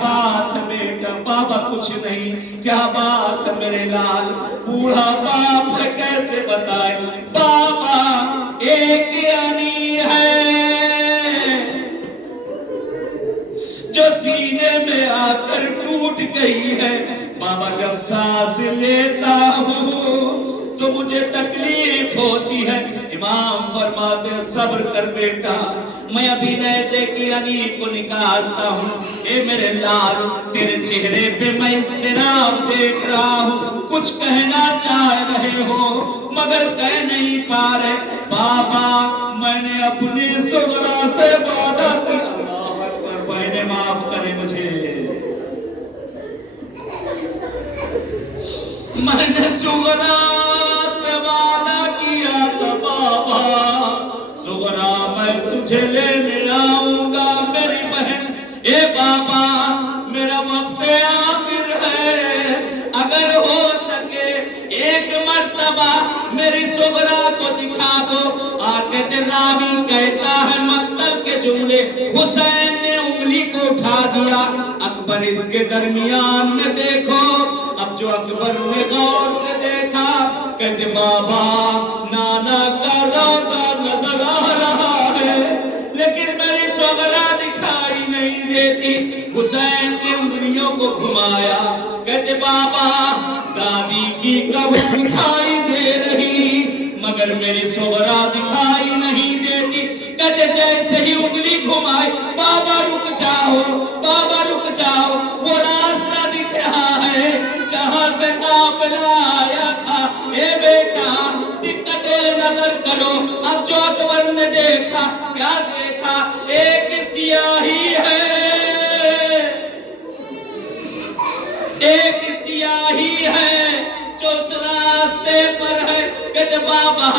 बात है बेटा? बाबा कुछ नहीं। क्या बात है मेरे लाल? बूढ़ा बाप है कैसे बताए? बाबा एक यानी है जो सीने में आकर टूट गई है। बाबा जब सांस लेता हूँ तो मुझे तकलीफ होती है। इमाम फरमाते सब्र कर बेटा, मैं अभी नैज़े की अनी को निकालता हूँ। ए मेरे लाल, तेरे चेहरे पे मैं इज़्तिराब देख रहा हूँ। कुछ कहना चाह रहे हो मगर कह नहीं पा रहे। बाबा मैंने अपनी सुगरा से वादा किया। अल्लाह अकबर, मैंने माफ करे मुझे। मैंने सुगरा से वादा किया था बाबा, सुगरा मैं तुझे लेने आऊंगा मेरी बहन। ए बाबा मेरा वक्त आखिर है, अगर हो सके एक मर्तबा मेरी सुगरा को दिखा दो। आके रावी कहता है मक्तल के जुमले। हुसैन ने उंगली को उठा दिया। अकबर इसके दरमियान में देखो। अब जो अकबर ने गौर से देखा, कहते बाबा नाना का रौदा नजर आ रहा है लेकिन मेरी सुगरा दिखाई नहीं देती। हुसैन ने उंगलियों को घुमाया। कहते बाबा दादी की कब्र दिखाई दे रही मगर मेरी सुगरा दिखाई नहीं देती। कहते जैसे ही उंगली घुमाई, बाबा रुक जाओ, बाबा रुक जाओ, वो रास्ता दिख रहा है जहां से काफिला आया था। ए बेटा दिक्कतें नजर करो। अब जो अकबर ने देखा, क्या देखा? एक सियाही है, एक सियाही है जो उस रास्ते पर है। कहते बाबा